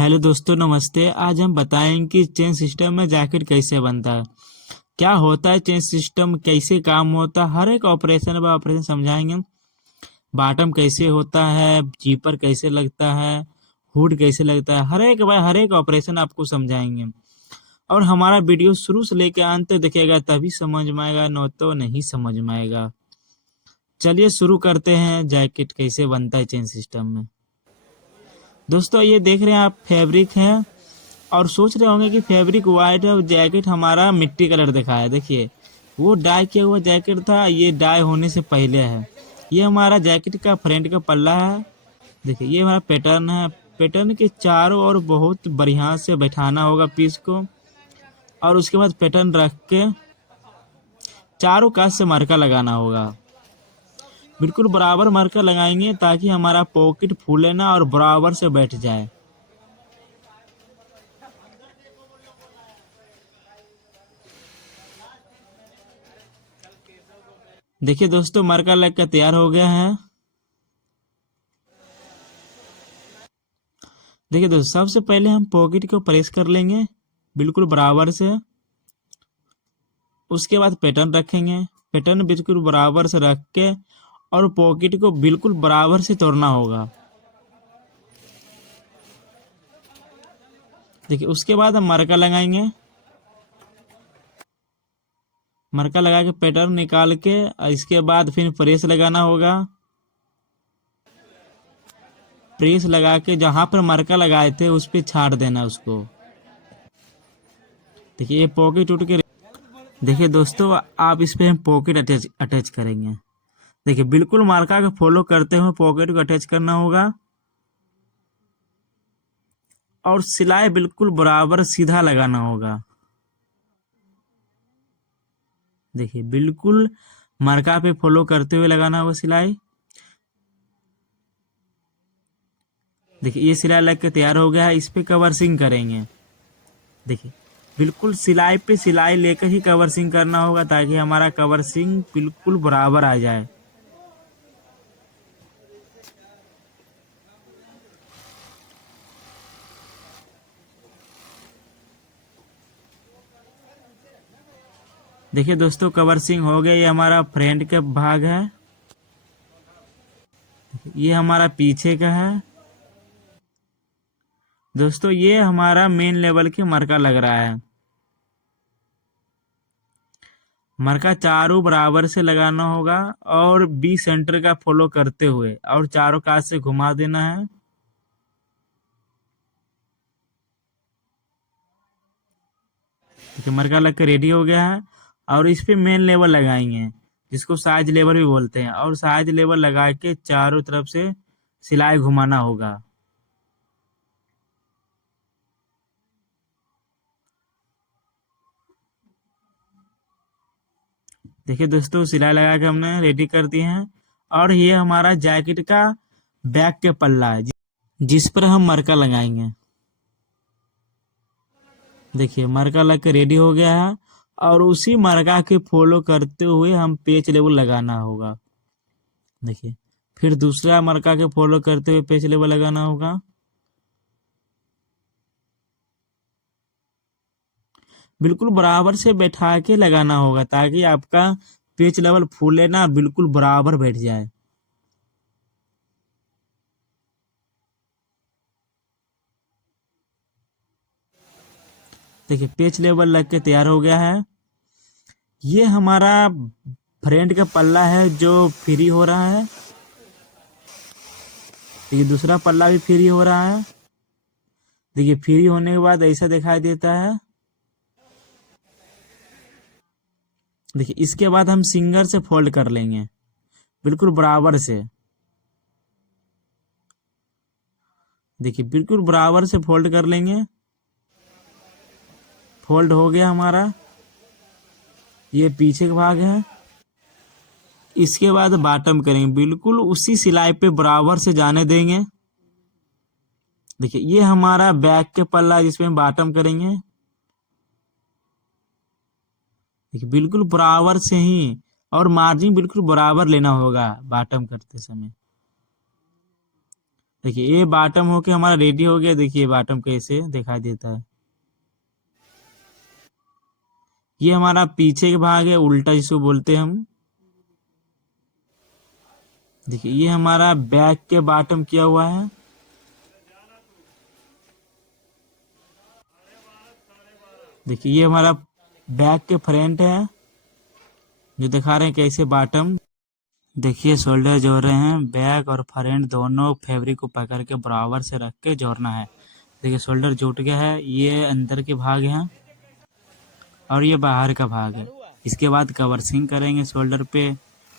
Hello दोस्तों, नमस्ते। आज हम बताएंगे कि चेन सिस्टम में जैकेट कैसे बनता है, क्या होता है चेन सिस्टम, कैसे काम होता है, हर एक ऑपरेशन व ऑपरेशन समझाएंगे। बॉटम कैसे होता है, जीपर कैसे लगता है, हुड कैसे लगता है, हर एक ऑपरेशन आपको समझाएंगे। और हमारा वीडियो शुरू से लेकर अंत तक देखिएगा, तभी समझ में आएगा, न तो नहीं समझ में आएगा। चलिए शुरू करते हैं, जैकेट कैसे बनता है चेन सिस्टम में। दोस्तों, ये देख रहे हैं आप, फैब्रिक है और सोच रहे होंगे कि फैब्रिक वाइट है और जैकेट हमारा मिट्टी कलर दिखा है। देखिए, वो डाई किया हुआ जैकेट था, ये डाई होने से पहले है। ये हमारा जैकेट का फ्रंट का पल्ला है। देखिए, ये हमारा पैटर्न है। पैटर्न के चारों ओर बहुत बढ़िया से बैठाना होगा पीस को, और उसके बाद पैटर्न रख के चारों काज से मार्का लगाना होगा। बिल्कुल बराबर मार्का लगाएंगे ताकि हमारा पॉकेट फूले ना और बराबर से बैठ जाए। देखिए दोस्तों, मार्का लग कर तैयार हो गया है। देखिए दोस्तों, सबसे पहले हम पॉकेट को प्रेस कर लेंगे बिल्कुल बराबर से। उसके बाद पैटर्न रखेंगे, पैटर्न बिल्कुल बराबर से रख के और पॉकेट को बिल्कुल बराबर से तोड़ना होगा। देखिए, उसके बाद हम मरका लगाएंगे। मरका लगा के पैटर्न निकाल के इसके बाद फिर प्रेस लगाना होगा। प्रेस लगा के जहां पर मरका लगाए थे उस पे छाट देना उसको। देखिए, ये पॉकेट टूट के। देखिए दोस्तों, आप इस पे हम पॉकेट अटैच अटैच करेंगे। देखिए, बिल्कुल मार्का को फॉलो करते हुए पॉकेट को अटैच करना होगा और सिलाई बिल्कुल बराबर सीधा लगाना होगा। देखिए, बिल्कुल मार्का पे फॉलो करते हुए लगाना होगा सिलाई। देखिए, ये सिलाई लग के तैयार हो गया है। इस पे कवर्सिंग करेंगे। देखिए, बिल्कुल सिलाई पे सिलाई लेकर ही कवर्सिंग करना होगा ताकि हमारा कवर्सिंग बिल्कुल बराबर आ जाए। देखिए दोस्तों, कवर्सिंग हो गया। ये हमारा फ्रंट का भाग है, ये हमारा पीछे का है। दोस्तों, ये हमारा मेन लेवल के मरका लग रहा है। मरका चारों बराबर से लगाना होगा और बी सेंटर का फॉलो करते हुए और चारों काज से घुमा देना है। देखिए, मरका लग के रेडी हो गया है। और इस पे मेन लेवल लगाएंगे जिसको साइज लेवल भी बोलते हैं, और साइज लेवल लगा के चारों तरफ से सिलाई घुमाना होगा। देखिए दोस्तों, सिलाई लगा के हमने रेडी कर दिए हैं। और ये हमारा जैकेट का बैक के पल्ला है जिस पर हम मरका लगाएंगे। देखिए, मरका लग के रेडी हो गया है और उसी मरका के फॉलो करते हुए हम पेच लेवल लगाना होगा। देखिए, फिर दूसरा मरका के फॉलो करते हुए पेच लेवल लगाना होगा। बिल्कुल बराबर से बैठा के लगाना होगा ताकि आपका पेच लेवल फूले ना, बिल्कुल बराबर बैठ जाए। देखिए, पेच लेवल लग के तैयार हो गया है। ये हमारा फ्रंट का पल्ला है जो फ्री हो रहा है। देखिए, दूसरा पल्ला भी फ्री हो रहा है। देखिए, फ्री होने के बाद ऐसा दिखाई देता है। देखिए, इसके बाद हम सिंगर से फोल्ड कर लेंगे बिल्कुल बराबर से। देखिए, बिल्कुल बराबर से फोल्ड कर लेंगे। फोल्ड हो गया हमारा। ये पीछे का भाग है। इसके बाद बॉटम करेंगे, बिल्कुल उसी सिलाई पे बराबर से जाने देंगे। देखिए, ये हमारा बैक के पल्ला है जिसमें बॉटम करेंगे। देखिए, बिल्कुल बराबर से ही, और मार्जिन बिल्कुल बराबर लेना होगा बॉटम करते समय। देखिए ये बॉटम होके हमारा रेडी हो गया। देखिए बॉटम कैसे दिखाई देता है। ये हमारा पीछे के भाग है, उल्टा जिसको बोलते हैं हम। देखिए ये हमारा बैक के बॉटम किया हुआ है। देखिए ये हमारा बैक के फ्रंट है, जो दिखा रहे हैं कैसे बॉटम। देखिए शोल्डर जोड़ रहे हैं, बैक और फ्रंट दोनों फैब्रिक को पकड़ के बराबर से रख के जोड़ना है। देखिए शोल्डर जुट गया है, ये अंदर के भाग हैं और ये बाहर का भाग है। इसके बाद कवर सिंग करेंगे शोल्डर पे,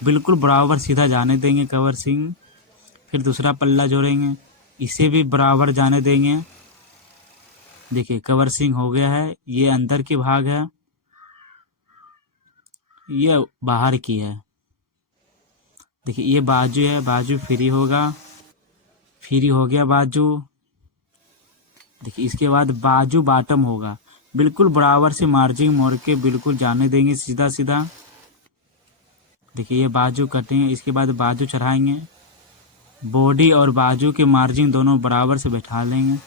बिल्कुल बराबर सीधा जाने देंगे कवर सिंग। फिर दूसरा पल्ला जोड़ेंगे, इसे भी बराबर जाने देंगे। देखिए कवर सिंग हो गया है, ये अंदर की भाग है, ये बाहर की है। देखिए ये बाजू है, बाजू फ्री होगा, फ्री हो गया बाजू। देखिए इसके बाद बाजू बॉटम होगा, बिल्कुल बराबर से मार्जिन मोड़ के बिल्कुल जाने देंगे सीधा सीधा। देखिए ये बाजू कटेंगे, इसके बाद बाजू चढ़ाएंगे, बॉडी और बाजू के मार्जिन दोनों बराबर से बैठा लेंगे।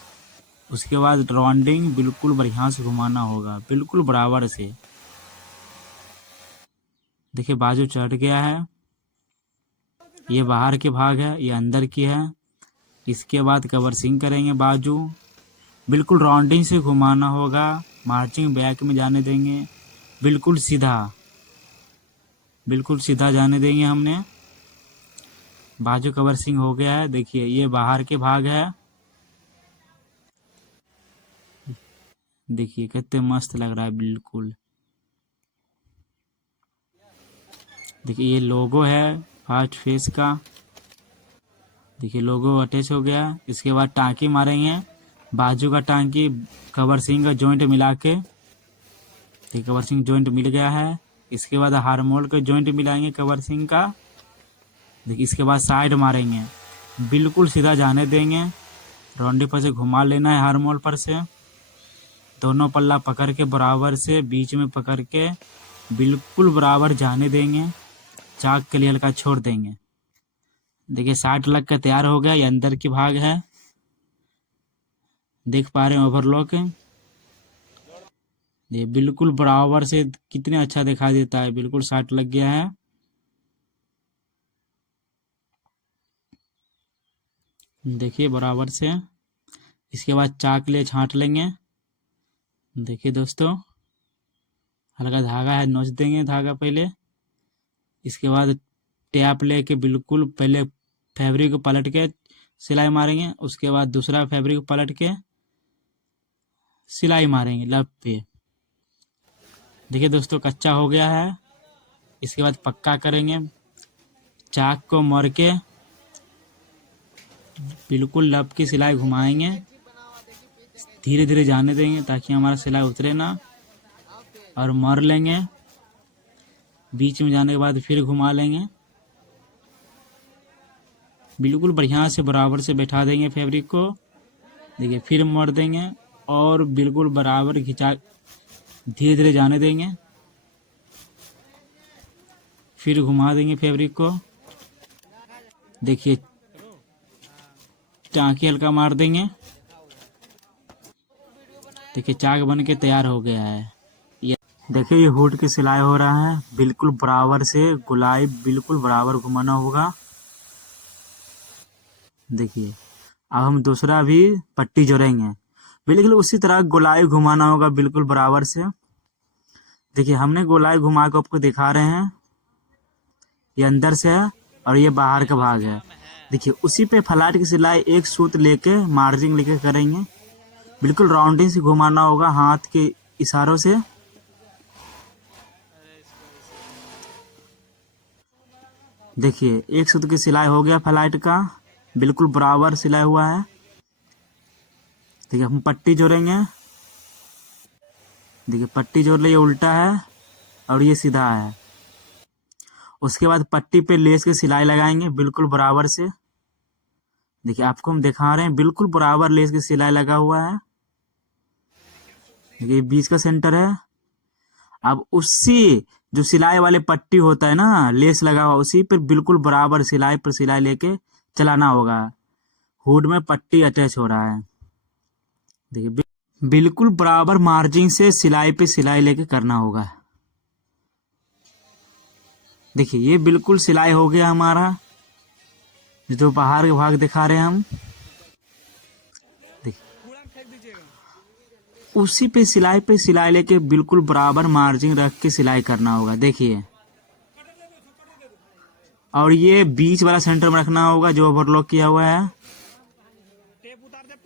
उसके बाद राउंडिंग बिल्कुल बढ़िया से घुमाना होगा, बिल्कुल बराबर से। देखिए बाजू चढ़ गया है, ये बाहर के भाग है, ये अंदर की है। इसके बाद कवर सिंग करेंगे, बाजू बिल्कुल राउंडिंग से घुमाना होगा, मार्चिंग बैक में जाने देंगे, बिल्कुल सीधा, बिल्कुल सीधा जाने देंगे हमने। बाजू कवर सिंग हो गया है। देखिए ये बाहर के भाग है, देखिए कितने मस्त लग रहा है बिल्कुल। देखिए ये लोगो है फास्ट फेस का। देखिए लोगो अटैच हो गया। इसके बाद टाँकी मारेंगे, बाजू का टाँकी कवर सिंग का जॉइंट मिला के। देखिए कवर सिंग जॉइंट मिल गया है। इसके बाद हार्मोल का जॉइंट मिलाएंगे कवर सिंग का। देखिए इसके बाद साइड मारेंगे, बिल्कुल सीधा जाने देंगे, राउंडी पर से घुमा लेना है हार्मोल पर से। दोनों पल्ला पकड़ के बराबर से बीच में पकड़ के बिल्कुल बराबर जाने देंगे, चाक के लिए हल्का छोड़ देंगे। देखिए 60 लग कर तैयार हो गया। ये अंदर की भाग है, देख पा रहे हैं ओवरलॉक है। ये बिल्कुल बराबर से कितने अच्छा दिखाई देता है, बिल्कुल 60 लग गया है। देखिए बराबर से। इसके बाद चाक ले छांट लेंगे। देखिए दोस्तों हल्का धागा है, नोच देंगे धागा पहले। इसके बाद टैप लेके बिल्कुल पहले फैब्रिक को पलट के सिलाई मारेंगे, उसके बाद दूसरा फैब्रिक को पलट के सिलाई मारेंगे लब पे। देखिए दोस्तों कच्चा हो गया है। इसके बाद पक्का करेंगे, चाक को मोड़ के बिल्कुल लब की सिलाई घुमाएंगे, धीरे धीरे जाने देंगे ताकि हमारा सिलाई उतरे ना, और मोड़ लेंगे। बीच में जाने के बाद फिर घुमा लेंगे, बिल्कुल बढ़िया से बराबर से बैठा देंगे फैब्रिक को। देखिए फिर मोड़ देंगे और बिल्कुल बराबर खिंचा, धीरे धीरे जाने देंगे, फिर घुमा देंगे फैब्रिक को। देखिए टाँकी हल्का मार देंगे। देखिए चाक बन के तैयार हो गया है। ये देखिए ये हुड की सिलाई हो रहा है, बिल्कुल बराबर से गोलाई बिल्कुल बराबर घुमाना होगा। देखिए अब हम दूसरा भी पट्टी जोड़ेंगे, बिल्कुल उसी तरह गोलाई घुमाना होगा बिल्कुल बराबर से। देखिए हमने गोलाई घुमा के आपको दिखा रहे हैं, ये अंदर से है और ये बाहर का भाग है। देखिए उसी पे फ्लैट की सिलाई एक सूत लेके मार्जिन लेके करेंगे, बिल्कुल राउंडिंग से घुमाना होगा हाथ के इशारों से। देखिए एक सूत की सिलाई हो गया फ्लैट का, बिल्कुल बराबर सिलाई हुआ है। देखिए हम पट्टी जोड़ेंगे। देखिए पट्टी जोड़ लिए, उल्टा है और ये सीधा है। उसके बाद पट्टी पे लेस की सिलाई लगाएंगे बिल्कुल बराबर से। देखिए आपको हम दिखा रहे हैं, बिल्कुल बराबर लेस की सिलाई लगा हुआ है। देखिए बीच का सेंटर है। अब उसी जो सिलाई वाले पट्टी होता है ना, लेस लगा हुआ, उसी पर बिल्कुल बराबर सिलाई पर सिलाई लेके चलाना होगा। हुड में पट्टी अटैच हो रहा है। देखिए बिल्कुल बराबर मार्जिन से सिलाई पे सिलाई लेके करना होगा। देखिए ये बिल्कुल सिलाई हो गया हमारा, जो बाहर के भाग दिखा रहे हैं हम। देखिए उसी पे सिलाई लेके बिल्कुल बराबर मार्जिन रख के सिलाई करना होगा। देखिए और ये बीच वाला सेंटर में रखना होगा जो ओवरलॉक किया हुआ है।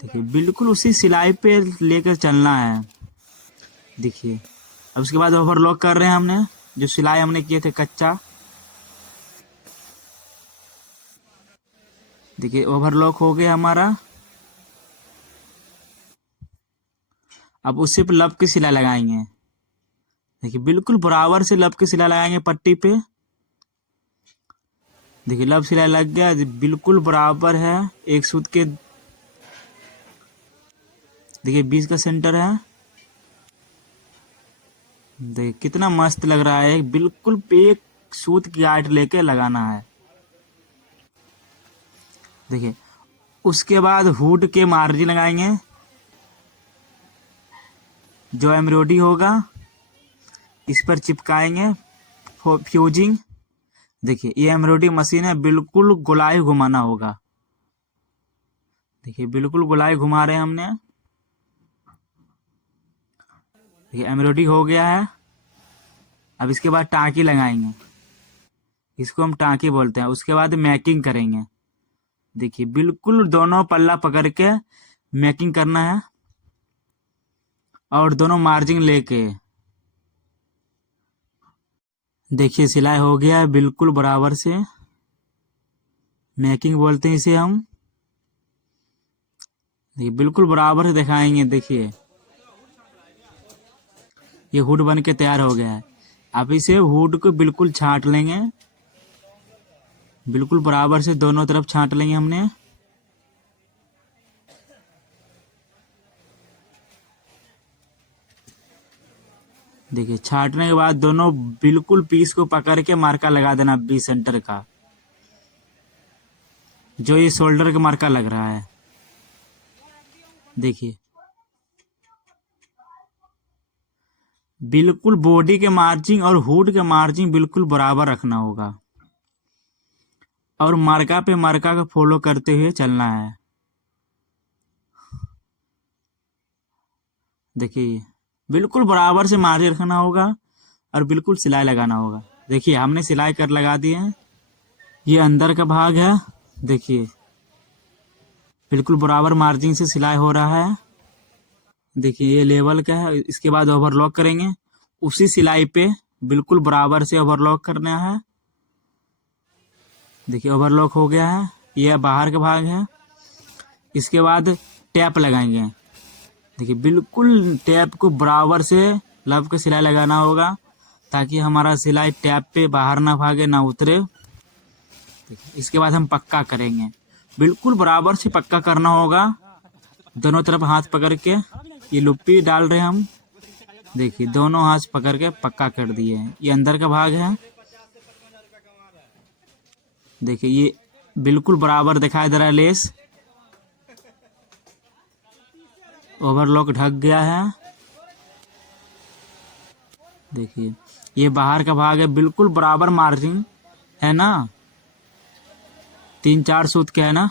देखिए बिल्कुल उसी सिलाई पे लेकर चलना है। देखिए अब उसके बाद ओवरलॉक कर रहे हैं हमने, जो सिलाई हमने किए थे कच्चा। देखिए ओवरलॉक हो गया हमारा। अब उसी पे लब की सिलाई लगाएंगे। देखिए बिल्कुल बराबर से लब की सिलाई लगाएंगे पट्टी पे। देखिए लब सिलाई लग गया, बिल्कुल बराबर है एक सूत के। देखिए बीच का सेंटर है। देखिए कितना मस्त लग रहा है, बिल्कुल एक सूत की गांठ लेके लगाना है। देखिए उसके बाद हुड के मार्जिन लगाएंगे, जो एम्ब्रॉयडरी होगा इस पर चिपकाएंगे फ्यूजिंग। देखिए ये एम्ब्रॉयडरी मशीन है, बिल्कुल गोलाई घुमाना होगा। देखिए बिल्कुल गोलाई घुमा रहे हैं हमने। देखिए एम्ब्रॉयडरी हो गया है। अब इसके बाद टाँकी लगाएंगे, इसको हम टाँकी बोलते हैं। उसके बाद मैकिंग करेंगे। देखिए बिल्कुल दोनों पल्ला पकड़ के मैकिंग करना है और दोनों मार्जिन लेके। देखिए सिलाई हो गया है बिल्कुल बराबर से, मैकिंग बोलते हैं इसे हम। देखिए बिल्कुल बराबर से दिखाएंगे। देखिए ये हुड बन के तैयार हो गया है। अब इसे हुड को बिल्कुल छांट लेंगे, बिल्कुल बराबर से दोनों तरफ छांट लेंगे हमने। देखिए छांटने के बाद दोनों बिल्कुल पीस को पकड़ के मार्का लगा देना बी सेंटर का, जो ये शोल्डर का मार्का लग रहा है। देखिए बिल्कुल बॉडी के मार्जिन और हुड के मार्जिन बिल्कुल बराबर रखना होगा और मार्का पे मार्का का फॉलो करते हुए चलना है। देखिए बिल्कुल बराबर से मार्जिन रखना होगा और बिल्कुल सिलाई लगाना होगा। देखिए हमने सिलाई कर लगा दी है, ये अंदर का भाग है। देखिए बिल्कुल बराबर मार्जिन से सिलाई हो रहा है। देखिए ये लेवल का है। इसके बाद ओवरलॉक करेंगे, उसी सिलाई पे बिल्कुल बराबर से ओवरलॉक करना है। देखिए ओवरलॉक हो गया है, ये बाहर का भाग है। इसके बाद टैप लगाएंगे। देखिए बिल्कुल टैप को बराबर से लब का सिलाई लगाना होगा, ताकि हमारा सिलाई टैप पे बाहर ना भागे ना उतरे। इसके बाद हम पक्का करेंगे, बिल्कुल बराबर से पक्का करना होगा। दोनों तरफ हाथ पकड़ के ये लुप्पी डाल रहे हैं हम। देखिए दोनों हाथ पकड़ के पक्का कर दिए हैं। ये अंदर का भाग है। देखिए ये बिल्कुल बराबर दिखाई दे रहा है लेस। ओवरलॉक ढक गया है। देखिए ये बाहर का भाग है, बिल्कुल बराबर मार्जिन है ना, 3-4 सूत के है ना।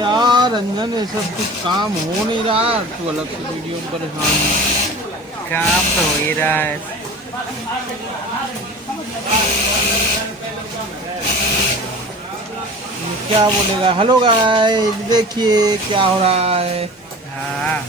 यार रंजन, ये सब कुछ काम हो नहीं रहा, तू अलग से वीडियो में परेशान है। काम तो हो ही रहा है। ये क्या बोलेगा? हेलो गाइस, देखिए क्या हो रहा है। हाँ,